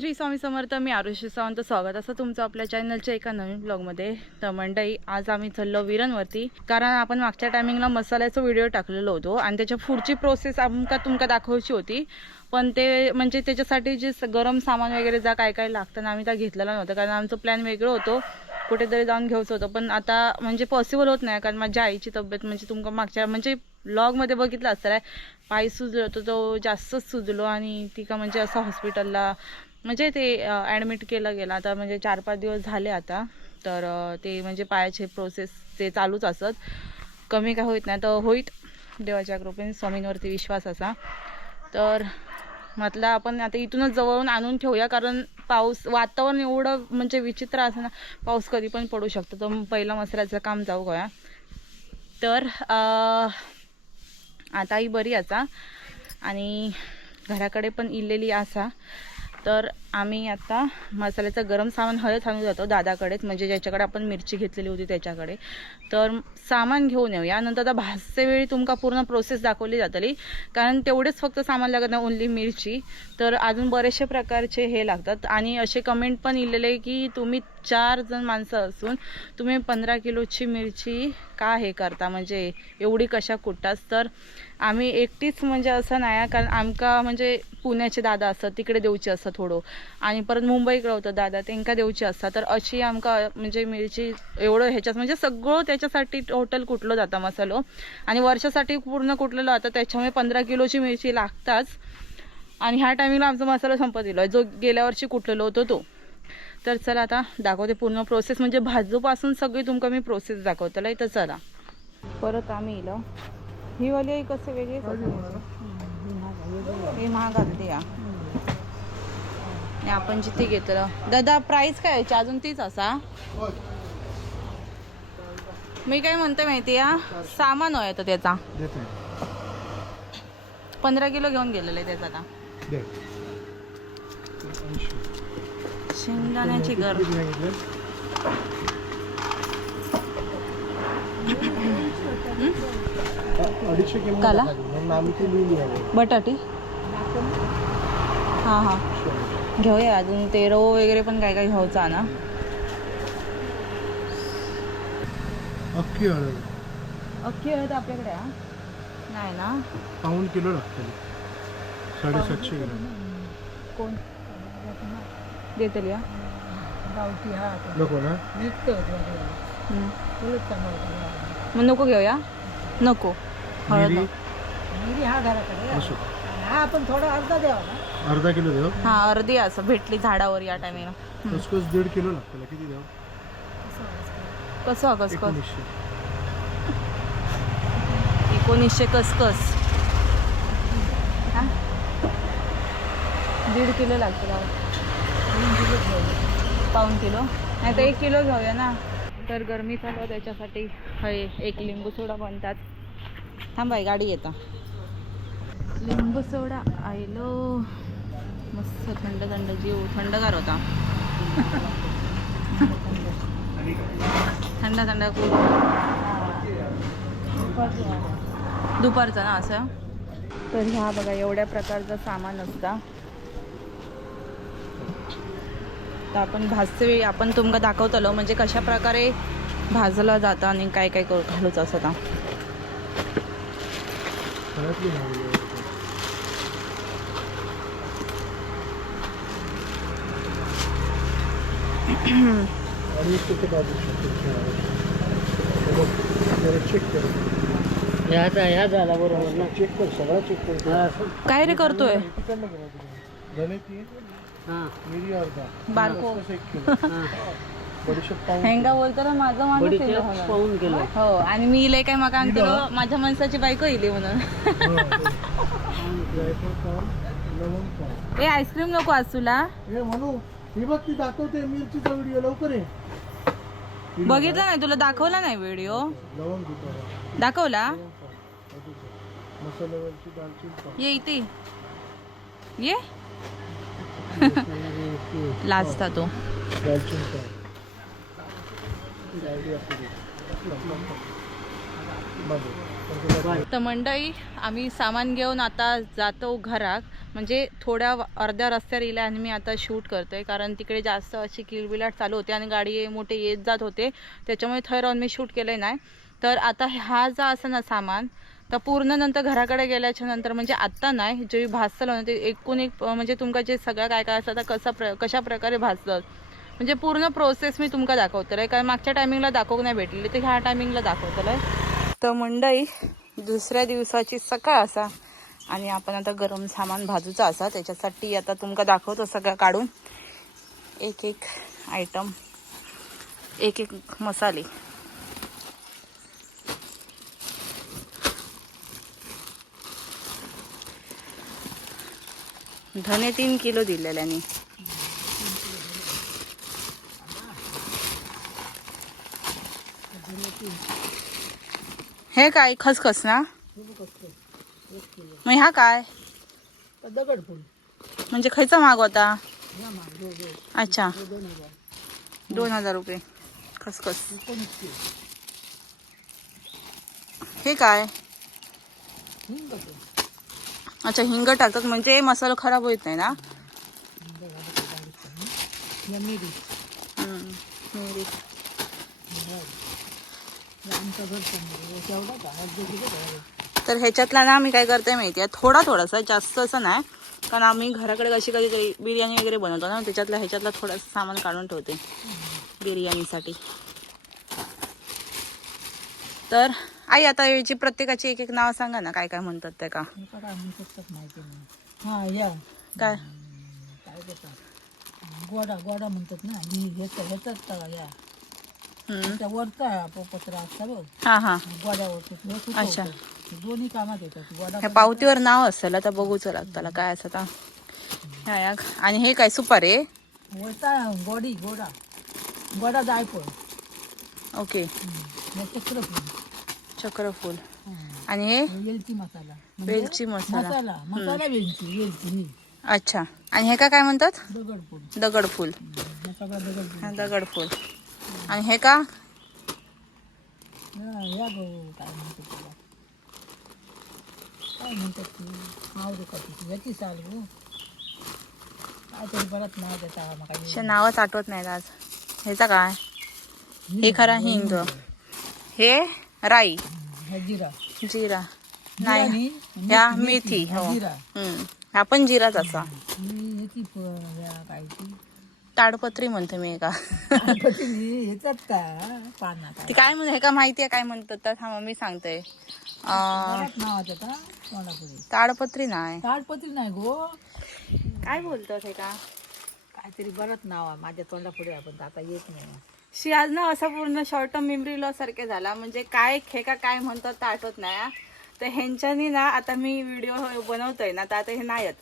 श्री स्वामी समर्थ. मी आरुषी सावंत. स्वागत असं तुमचं आपल्या चॅनलच्या एका नवीन ब्लॉगमध्ये. तर मंडळी, आज आम्ही चाललो विरणवरती, कारण आपण मागच्या टायमिंगला मसाल्याचा व्हिडिओ टाकलेलो होतो आणि त्याच्या पुढची प्रोसेस तुमका दाखवायची होती. पण ते म्हणजे त्याच्यासाठी जे गरम सामान वगैरे जा काय काय लागतं ना, आम्ही त्या घेतलेला नव्हतं, कारण आमचं प्लॅन वेगळं होतं, कुठेतरी जाऊन घ्यायचं होतं. पण आता म्हणजे पॉसिबल होत नाही, कारण माझ्या आईची तब्येत म्हणजे तुमका मागच्या म्हणजे ब्लॉगमध्ये बघितलं असतं, पाय सुजलो होतो, तो जास्तच सुजलो आणि ती का म्हणजे असं हॉस्पिटलला म्हणजे ते ॲडमिट केलं गेलं. आता म्हणजे 4-5 दिवस झाले आता. तर ते म्हणजे पायाचे प्रोसेस ते चालूच असत, कमी काय होत नाही. तर होईत देवाच्या कृपेने, स्वामींवरती विश्वास असा. तर म्हटलं आपण आता इथूनच जवळून आणून ठेवूया, कारण पाऊस वातावरण एवढं म्हणजे विचित्र असं ना, पाऊस कधी पण पडू शकतो. तर पहिला मसाल्याचं काम जाऊ गया. तर आता ही बरी असा आणि घराकडे पण इलेली असा. तर आम्ही आता मसाल्याचं गरम सामान हळद आणून जातो दादाकडेच, म्हणजे ज्याच्याकडे आपण मिरची घेतलेली होती त्याच्याकडे. तर सामान घेऊन येऊया. नंतर आता भाजते वेळी तुमका पूर्ण प्रोसेस दाखवली जातली, कारण तेवढेच फक्त सामान लागत नाही, ओनली मिरची. तर अजून बरेचसे प्रकारचे हे लागतात. आणि असे कमेंट पण इलेले की तुम्ही 4 जण माणसं असून तुम्ही 15 किलोची मिरची का हे करता, म्हणजे एवढी कशा कुठताच. तर आम्ही एकटीच म्हणजे असं नाही, कारण आमका म्हणजे पुण्याचे दादा असतात, तिकडे देऊचे असतात थोडं, आणि परत मुंबईकडे होतं दादा, त्यांना देऊचे असतात. तर अशी आमका म्हणजे मिरची एवढं ह्याच्यात म्हणजे सगळं त्याच्यासाठी टोटल कुठलं जातं मसालो, आणि वर्षासाठी पूर्ण कुठलेलं आता, त्याच्यामुळे 15 किलोची मिरची लागताच. आणि ह्या टायमिंगला आमचा मसाला संपत दिला जो गेल्या वर्षी कुठलेलो होतो तो. तर चला आता दाखवते पूर्ण प्रोसेस, म्हणजे भाजूपासून सगळी तुमका मी प्रोसेस दाखवतला. तर चला परत आम्ही इलो ही वाली कसं वेगळी हे महाग या आपण जिथे घेतलं. दादा प्राइस काय याची अजून तीच असा? मी काय म्हणते माहिती या, सामान होय तो त्याचा 15 किलो घेऊन गेलेलं आहे त्याचा. आता शेंगदाण्याची गर काला बटाटी हां हां घेऊया. अजून ते रव वगैरे पण काय काय घ्यायचा ना. अख्खी हळद आपल्याकडे नाही ना. पाऊण किलो लागते, 750 ग्राम. कोण देतली या गावठी नको ना, मग नको घेऊया, नको हळद आपण थोडा अर्धा किलो देऊ. हा अर्धी असं भेटली झाडावर या टायमिंगला. कसकस 1.5 किलो लागतं. किती देऊ? कसं 1900 कसकस 1.5 किलो लागतं. पाऊण किलो नाही तर 1 किलो घेऊया ना. तर गरमी चालू त्याच्यासाठी हे एक लिंबू सोडा बनतात. थांबाय गाडी येता. लिंबू सोडा आयलो मस्त थंड थंड, जीव थंडगार होता. थंड थंड दुपारचं ना असं. तर ह्या बघा एवढ्या प्रकारचं सामान असतं. तर आपण भाजते वेळी आपण तुमका दाखवतलो, म्हणजे कशा प्रकारे भाजलं जातं आणि काय काय घालूच असं. ह्या झाला बरोबर ना. चेक कर, सगळं चेक कर. काय रे करतोय बारको हेंगा बोलतो ना. माझं माणूस हो, आणि मी इले काय मका आणतो माझ्या माणसाची बायको इली म्हणून. ए आईस्क्रीम नको आज तुला. म्हणू ही बघ, ती दाखवते मिरचीचा व्हिडिओ. लवकर आहे. बघितला नाही तुला दाखवला नाही व्हिडिओ? दाखवला ये इथे ये लाजता तो. तर मंडळी आम्ही सामान घेऊन आता जातो घरात. म्हणजे थोड्या अर्ध्या रस्त्यावर येईल आणि मी आता शूट करतोय कारण तिकडे जास्त अशी किलबिलाट चालू होते आणि गाडी मोठे येत जात होते, त्याच्यामुळे थंय राहून मी शूट केले नाही. तर आता हा जा असं ना सामान तर पूर्ण नंतर घराकडे गेल्याच्या नंतर म्हणजे आत्ता नाही जे भाजलं ना ते एकूण एक म्हणजे तुमका जे सगळं काय काय असतं तर कशा प्रकारे भाजलं म्हणजे पूर्ण प्रोसेस मी तुमका दाखवतोय. कारण मागच्या टायमिंगला दाखवू नाही भेटलेली तर ह्या टायमिंगला दाखवतोय. तर मंडळी दुसऱ्या दिवसाची सकाळ असा आणि आपण आता गरम सामान भाजूचा असा त्याच्यासाठी आता तुमका दाखवतो सगळं काढून एक एक आयटम एक एक मसाले. धने 3 किलो दिलेल्याने. हे काय खसखस ना मग ह्या काय दगडफूल म्हणजे खायचा महाग होता. अच्छा 2000 रुपये खसखस. हे काय अच्छा हिंग टाकतात म्हणजे मसाला खराब होत नाही ना. मिरी तर ह्याच्यातला ना मी काय करते माहिती आहे थोडासा जास्त असं नाही कारण आम्ही घराकडे कशी कधीतरी बिर्याणी वगैरे बनवतो ना त्याच्यातला ह्याच्यातला थोडंसं सामान काढून ठेवते बिर्याणीसाठी. तर आई आता याची प्रत्येकाची एक एक नाव सांगा ना काय काय म्हणतात ते का काय गोडा गोडा म्हणतात ना ह्याचाच या वरचा पत्र असता बघ हा हा गोड्यावर. अच्छा दोन्ही कामात येतात गोडा. ह्या पावतीवर नाव असेल आता बघूच लागतं काय असं आता. आणि हे काय सुपारी वरचा गोडी गोडा गोडा जायफळ. ओके चक्रफूल चक्रफूल. आणि हे वेलची मसाला वेलची मसाला मसाला वेलची. अच्छा आणि हे काय म्हणतात दगडफूल दगडफूल. दगडफूल दगडफूल. आणि हे का या काय म्हणतात काय म्हणतात नाव दुखत याची साल गो काहीतरी परत नाव देता मग नावच आठवत नाही आज. ह्याचा काय हे खरा हिंग हे राई जिरा जिरा नाही ह्या मेथी हो हा पण जिराच असा. काय ताडपत्री म्हणते मी का ती काय म्हणते का माहितीये काय म्हणतात तर थांबा मी सांगते. ताडपत्री नाही ताडपत्री नाही गो काय बोलतात हे का काहीतरी बरंच नाव आहे माझ्या तोंडापुढे आपण आता येत नाही. शियाज ना असा पूर्ण शॉर्ट टर्म मेमरी लॉस सारखे झाला म्हणजे काय खेका काय म्हणतात तर आठवत नाही. तर ह्यांच्यानी ना आता मी व्हिडिओ बनवतोय ना तर आता हे नाही येत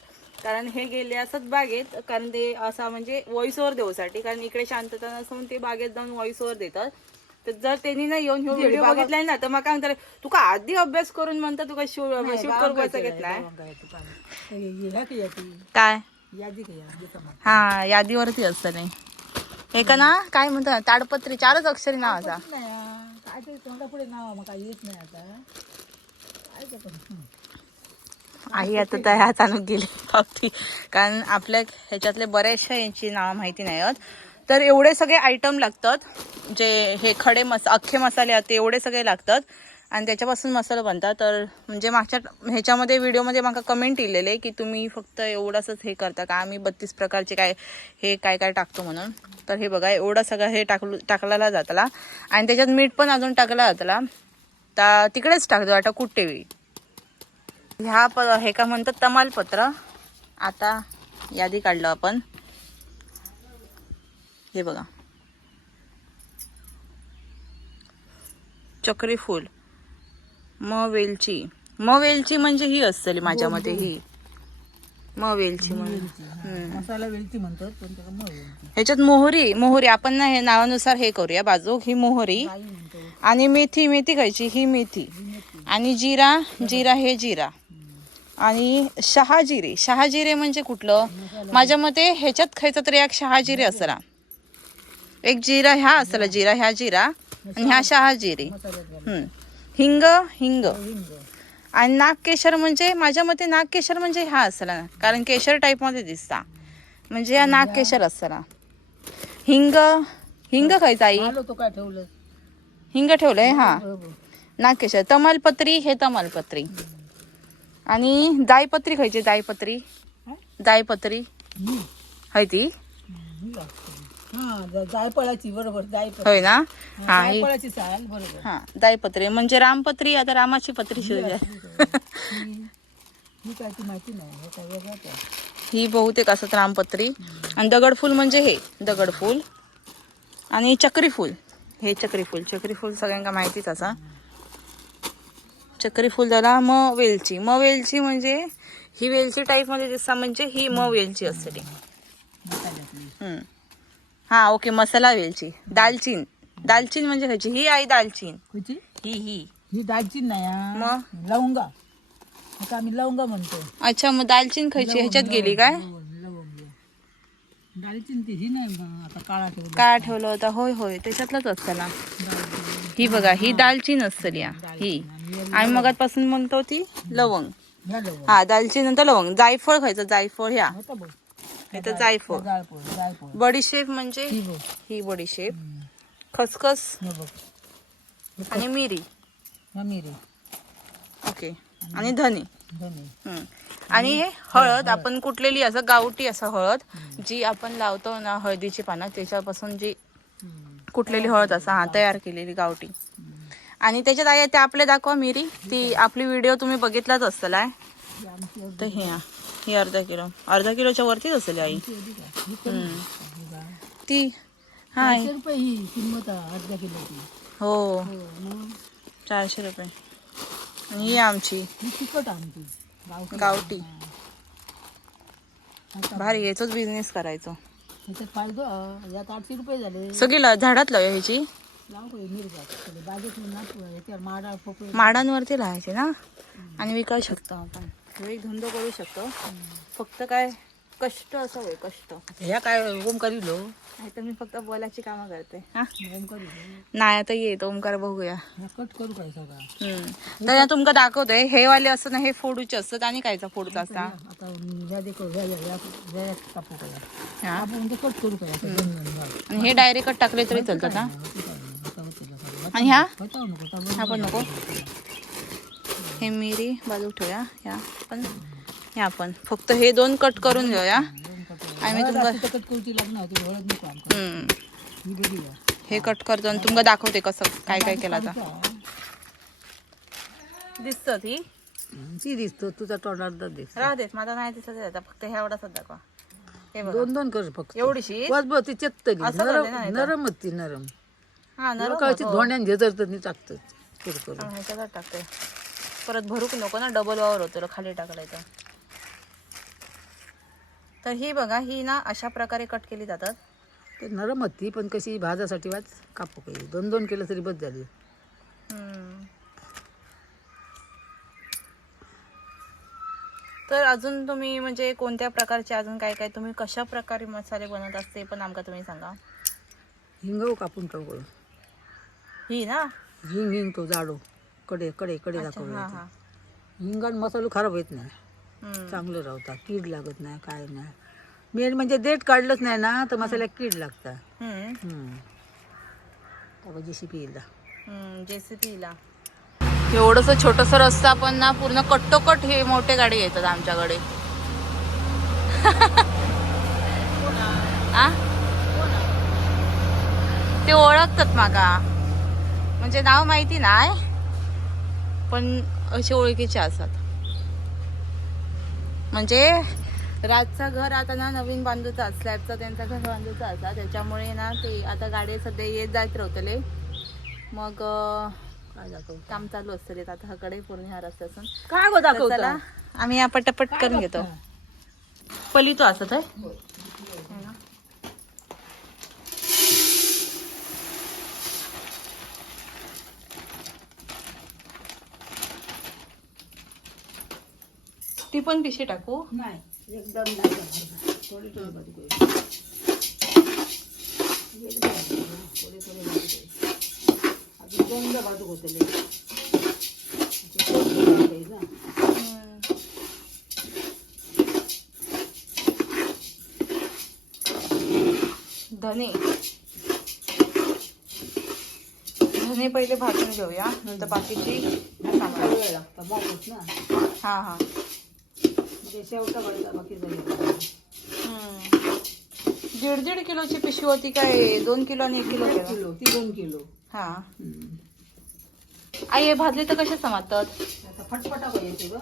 कारण हे गेले असत बागेत कारण ते असा म्हणजे व्हॉइस ओव्हर देऊसाठी कारण इकडे शांतता नसून ते बागेत जाऊन व्हॉइस ओव्हर देतात. तर जर त्यांनी ना येऊन व्हिडिओ बघितलाय ना तर मग काय म्हणतात तुका आधी अभ्यास करून म्हणतात तुका शूट करू बसत घेत नाही काय हा यादीवरती असतं नाही हे का ना काय म्हणतात ताडपत्री 4च अक्षरी नाव असा काहीतरी तोंडापुढे नाव मग काय येत नाही आता आई आता त्या ह्या चालून गेली पावती कारण आपल्या ह्याच्यातले बऱ्याचशा यांची नावं माहिती नाही आहेत. तर एवढे सगळे आयटम लागतात जे हे खडे अख्खे मसाले आहेत ते एवढे सगळे लागतात आणि त्याच्यापासून मसाला बनतात. तर म्हणजे मागच्या ह्याच्यामध्ये व्हिडिओमध्ये मला कमेंट इलेले की तुम्ही फक्त एवढंच हे करता का आम्ही 32 प्रकारचे काय काय टाकतो म्हणून. तर हे बघा एवढं सगळं हे टाकलेला जातला आणि त्याच्यात मीठ पण अजून टाकला जातला तर तिकडेच टाकतो आता कुठेही. ह्या हे का म्हणतात तमालपत्र. आता यादी काढलं आपण हे बघा चक्री फूल वेलची म्हणजे ही असते माझ्या मते ही वेलची मसाला वेलची म्हणतात पण त्याला वेलची. ह्याच्यात मोहरी आपण ना हे नावानुसार हे करूया बाजू ही मोहरी आणि मेथी खायची ही मेथी आणि जिरा हे जिरा आणि शहाजिरे म्हणजे कुठलं माझ्या मते ह्याच्यात खायचं तरी एक शहाजिरे असला एक जिरा ह्या असला जिरा आणि ह्या शहाजिरे हिंग हिंग हिंग. आणि नागकेशर म्हणजे माझ्या मते नागकेशर म्हणजे हा असला ना, कारण केशर टाईप मध्ये दिसता, म्हणजे हा नागकेशर असला. हिंग हिंग खायचं आई, आलो तो काय ठेवलं. हिंग ठेवलंय हा. बरोबर. नागकेशर, तमालपत्री हे तमालपत्री. आणि जायपत्री खायची, जायपत्री हा? जायपत्री हम्म. हाय ती, ही लागते. हा जायफळाची, बरोबर जायफळ. होय ना. हा ही जायफळाची साल, बरोबर. हा जायपत्री म्हणजे रामपत्री, आता रामाची पत्री ही शिजली. असली तर. ही काय ती माहिती नाही, हे काय वेगळंच आहे. ही बहुतेक असत रामपत्री. आणि दगडफूल म्हणजे हे दगडफूल. आणि चक्रीफूल, हे चक्रीफूल. चक्रीफूल सगळ्यांना माहितीच असा. चक्रीफूल झाला. मग वेलची, मग वेलची म्हणजे ही वेलची टाईप मध्ये दिसता, म्हणजे ही मग वेलची असते ती. मसाल्यातली. हा ओके, मसाला वेलची. दालचीन, दालचीन म्हणजे खायची ही आई, दालचीन कुठची? ही ही दालचीन नाही हा. मग लवंगा. आता आम्ही लवंगा म्हणतो. अच्छा, मग दालचीन खायची ह्याच्यात गेली काय? लवंग. दालचीन ती ही नाही आता काळा ठेवलं. काय ठेवलं होता, होय होय त्याच्यातलंच असतं ना. ही बघा, ही दालचीन असतली ही. आम्ही मगातपासून म्हणतो ती लवंग. ह्या लवंग. हा दालचीन नंतर लवंग. जायफळ खायचं, जायफळ ह्या होता बघ. इथं जायफळ. जायफळ, जायफळ. बडीशेप म्हणजे ही बघ. ही बडीशेप. खसखस हे बघ. आणि मिरी. ह्या मिरी. ओके. आणि धने. धने. आणि हे हळद आपण कुटलेली, असं गावठी असं हळद जी आपण लावतो ना, हळदीची पानं त्याच्यापासून जी कुटलेली हळद असं हा तयार केलेली गावठी. आणि त्याच्यात आहे ते आपले दाखवा मिरी, ती आपली व्हिडिओ तुम्ही बघितलाच असला. तर ही अर्धा किलोच्या वरतीच असेल आई. ती हा 400 रुपये ही किंमत आहे अर्ध्या किलोची. हो, मग 400 रुपये. आणि ही आमची ही तिखट आमची गावठी. भारी, याचाच बिझनेस करायचो. त्याच्यात फायदा यात 800 रुपये झाले. सगळी झाडात लावूया ह्याची. लाव मिरगात बागेत याच्या माडा पोपळे माडांवरती लावायचे ना, आणि विकायला शकतो आपण. हे एक धंदा करू शकतो. फक्त काय कष्ट असावे, कष्ट. ह्या काय ओमकारी लो नाही तर मी फक्त बोलायची कामं करते. हा ओमकारी नाही आता येत ओमकार, बघूया. ह्या कट करू काय सगळा. तर तुमका दाखवतोय, हे वाले असतं ना, हे फोडूचे असतात. आणि कायचा फोडूचा असता. आता ह्या देखो ह्या कापू काय हा, आपण ते कट करू काय आता आणि हे डायरेक्ट टाकले तरी चालतात ना. आणि ह्या हा पण नको. हे मिरी बाजू ठेवूया. ह्या पण फक्त हे 2 कट करून घेऊया. आणि मी तुमका कट करूची लागणार होती, हळद नको आमका. हे कट करतो आणि तुमका दाखवते कसं काय काय केलं आता. दिसत ती दिसतो तुझा तोंडात दिसतो. राहू देत, माझा नाही दिसत आता, फक्त ह्या एवढाच दाखवा. हे बघा, 2 कर फक्त. एवढीशी. बस बस ती चेत्तली असं करते ना नरम इथं. नरम होती नरम. हा नरम कळची होतो. धोंड्यान झेजरत नाही टाकतं करू. ह्याच्यात टाकते, परत भरूक नको ना, डबल वावर होतो खाली टाकलायचं. तर ही बघा, ही ना अशा प्रकारे कट केली जातात. ते नरम होती पण कशी भाजासाठी वाच कापू काही 2 केलं तरी बस झाली. तर अजून तुम्ही म्हणजे कोणत्या प्रकारचे, अजून काय काय तुम्ही कशा प्रकारे मसाले बनवत असते पण आमका तुम्ही सांगा. हिंग कापून टाकू. ही ना हिंग तो जाडो कडे कडे कडे दाखवलं. हिंगान मसालो खराब होत नाही, चांगलं राहतात, कीड लागत नाही, काय नाही. मेन म्हणजे देठ काढलंच नाही ना तर मसाल्यात कीड लागतात. जेसीपीला एवढंसं छोटंसं रस्ता पण ना, पूर्ण कट्टोकट हे मोठे गाडी येतात आमच्याकडे. ते ओळखतात माका, म्हणजे नाव माहिती नाही पण असे ओळखीचे असतात. म्हणजे रातचा घर आता ना नवीन बांधूचा, स्लॅबचा त्यांचा घर बांधूचा असा, त्याच्यामुळे ना ते आता गाडी सध्या येत जात राहतले. मग काम चालू असतले आता ह्याकडे पूर्ण ह्या रस्त्यातून. काय गो दाखवता आम्ही या पटापट करून घेतो. पलितो असत आहे. ती पण पिशी टाकू नाही, एकदम नाही. थोडी थोडी बाजू थोडी थोडी बाजू अजून 2 बाजू होते. आहे ना. धने धने पहिले भाजून घेऊया, नंतर बाकीची सामान. वेळ लागतो बाकूच ना. हा हा. म्हणजे शेवटा बळता बाकी झाली. 1.5 किलोची पिशवी होती काय? 2 किलो आणि 1 किलो केलं? किलो ती 2 किलो. हा. आई हे भाजले तर कसे समजतात? आता फटफटा पाहिजे बघ.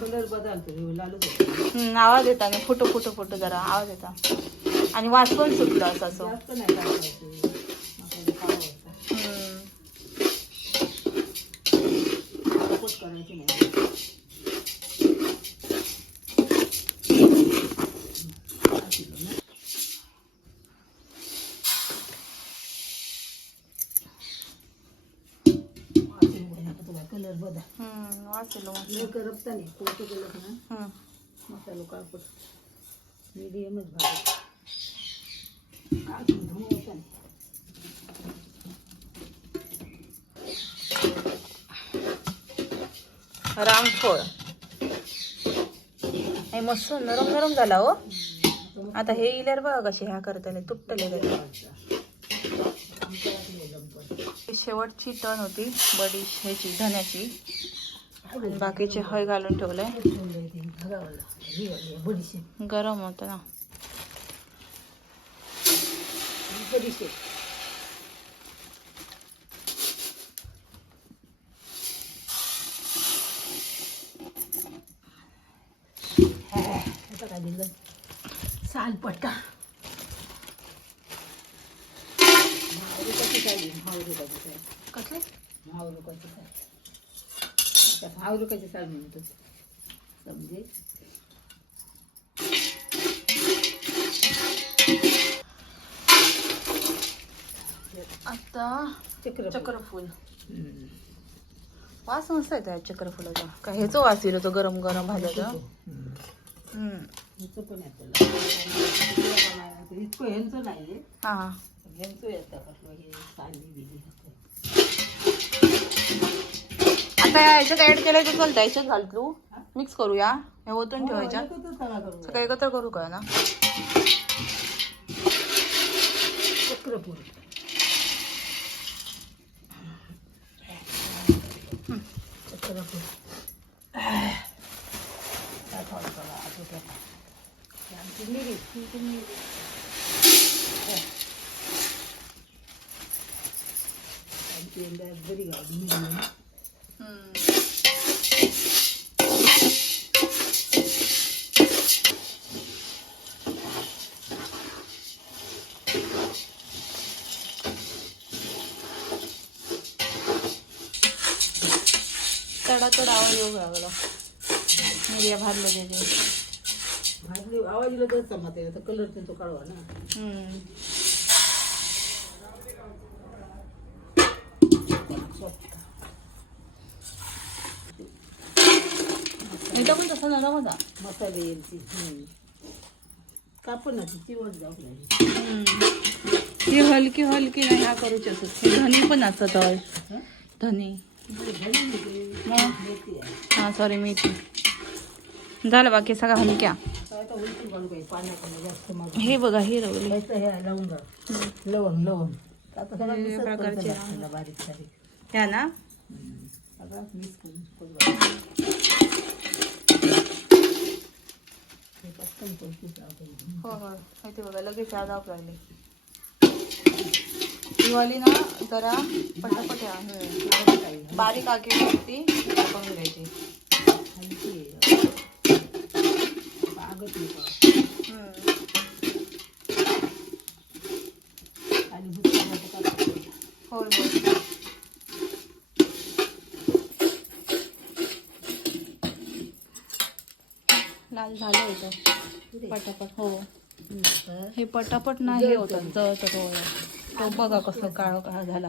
कलर बदलतो, लालच होतो. आवाज येता ना, फुटो फुटो फुटो जरा आवाज येता. आणि वास पण सुटला असं. जास्त नाही टाकायचं. मसाले पावायचा. कट करायची नाही. कलर बदल. वाचलो करपता नाही. कोणतं केलं ना मसालो काळपट मीडियमच भाजत. रामफळ हे मस्त नरम नरम झाला हो. आता हे इल्यावर बघा कसे ह्या करतले तुटतले. शेवटची टर्न होती बडी ह्याची धन्याची, आणि बाकीचे हय घालून ठेवलंय. गरम होत ना. बडीशेप आता काय दिलं सालपट्टा. कसले? भाव रुपयाची साल म्हणतो समजे. आता चक्रफूल वास मस्त येतो चक्रफुलाचा. काय ह्याचं वास येईल तो गरम गरम भाज्याचा. पण येतं इतकं ह्यांचं नाही. हा हा. ह्यांचं येतं हे साली बिली. आता ह्याच्यात ऍड केलंय तर चालतं. ह्याच्यात घालतो मिक्स करूया. हे ओतून ठेवायच्या सगळं एकत्र करू का ना. चक्रफूल चक्रफूल बरी गावली. तडातड आवाज येऊ लागला. मिरिया भाजलं त्याचे भाजली आवाज दिला तर जमते. कलर त्यांचा काढवा ना. इथं पण तसं नरम होता मसाले यांची कापण चिवट जाऊ लागली. ही हलकी हलकी नाही ह्या करूच असत. हे धनी पण असत. धनी हा सॉरी मेथी झालं. बाकी सगळ्या हलक्या. हे बघा हे रवले लवंग लवंग लवंग प्रकारचे बारीक बारीक ह्या ना. मिक्स करून हो हो माहिती बघा लगेच याद आप लागली. दिवाळी ना जरा पटापट बारीक आखी होती करून घ्यायची. होय होय. लाल झालं होतं पटापट. हो हे पटापट नाही होतं जळत हो. तो बघा कसं काळ काळ झाला.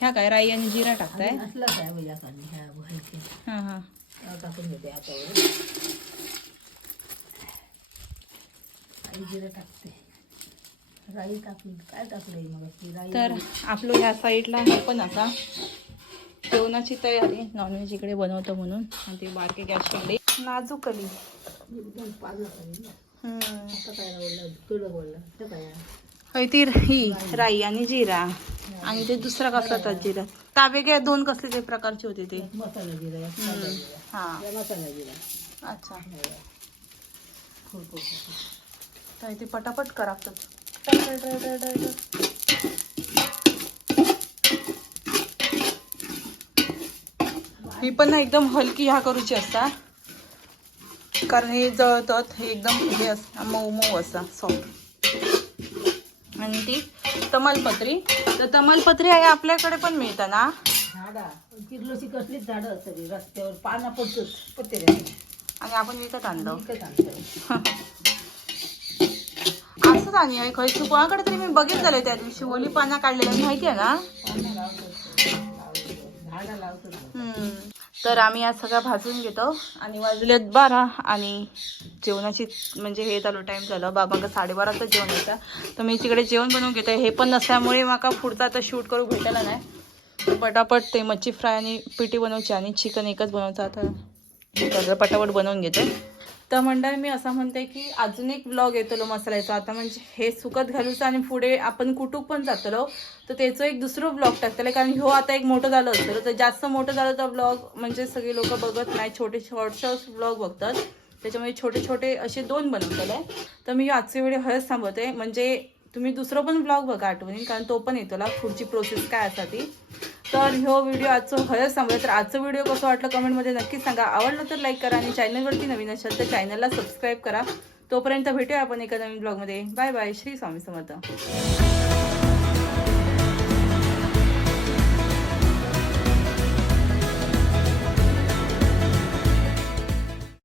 ह्या काय राई आणि जिरा टाकताय? हा हा टाकून घेते हातावर. जिरा टाकते. राई टाकली काय टाकलंय मग राई. तर आपलं ह्या साईडला हे पण आता जेवणाची तयारी, नॉनव्हेज इकडे बनवतो म्हणून. आणि ती बारके गॅस शेगडी नाजूक आली. ती ही राई आणि जिरा आणि ते दुसरा कसला तर जिरा ताबे काय 2 कसले ते प्रकारचे होते ते मसाला जिरा हा मसाला जिरा. अच्छा तर ते पटापट करा. ही पण ना एकदम हलकी ह्या करूची असता कारण हे जळतात. हे एकदम हे असतं मऊ मऊ असता सॉफ्ट. आणि ती तमालपत्री, तर तमालपत्री आहे आपल्याकडे पण मिळतं ना. झाडा किर्लोची कसलीच झाडं सगळी रस्त्यावर पाना पडतोच पत्ते आणि आपण विकत आणलं. विकत आणलं. असंच आणि आहे खयची कोणाकडे तरी मी बघितलेलं त्या दिवशी ओली पाना काढलेली माहिती आहे ना. झाडा लावतो. तर आम्ही आज सगळं भाजून घेतो आणि वाजलेत 12 आणि जेवणाची म्हणजे हे झालं टाईम झालं. बाबांका 12:30च जेवण येतं. तर मी तिकडे जेवण बनवून घेतो. हे पण नसल्यामुळे माका पुढचा आता शूट करू भेटला नाही. पटापट ते मच्छी फ्राय आणि पिठी बनवची आणि चिकन एकच बनवायचं. आता हे सगळं पटापट बनवून घेते. तर मंडळी मी असं म्हणते की अजून एक ब्लॉग येतलो मसाल्याचा. आता म्हणजे हे सुकत घालूचं आणि पुढे आपण कुटुक पण जातलो तर त्याचं एक दुसरं ब्लॉग टाकतले. कारण ह्यो आता एक मोठं झालं असतं तर जास्त मोठं झालं तर ब्लॉग म्हणजे सगळे लोक बघत नाही. छोटे शॉर्ट्स ब्लॉग बघतात. त्याच्यामुळे छोटे छोटे असे 2 बनवतले. तर मी आजचे व्हिडिओ हळद थांबवते. म्हणजे तुम्ही दुसरं पण ब्लॉग बघा आठवणीन कारण तो पण येतोला पुढची प्रोसेस काय असा ती. तर ह्यो व्हिडिओ आजचं हळद सांभाळ. तर आजचं व्हिडिओ कसं वाटलं कमेंटमध्ये नक्कीच सांगा. आवडलं तर लाईक करा आणि चॅनलवरती नवीन असाल तर चॅनलला सबस्क्राईब करा. तोपर्यंत भेटूया आपण एका नवीन ब्लॉगमध्ये. Bye bye. श्री स्वामी समर्थ.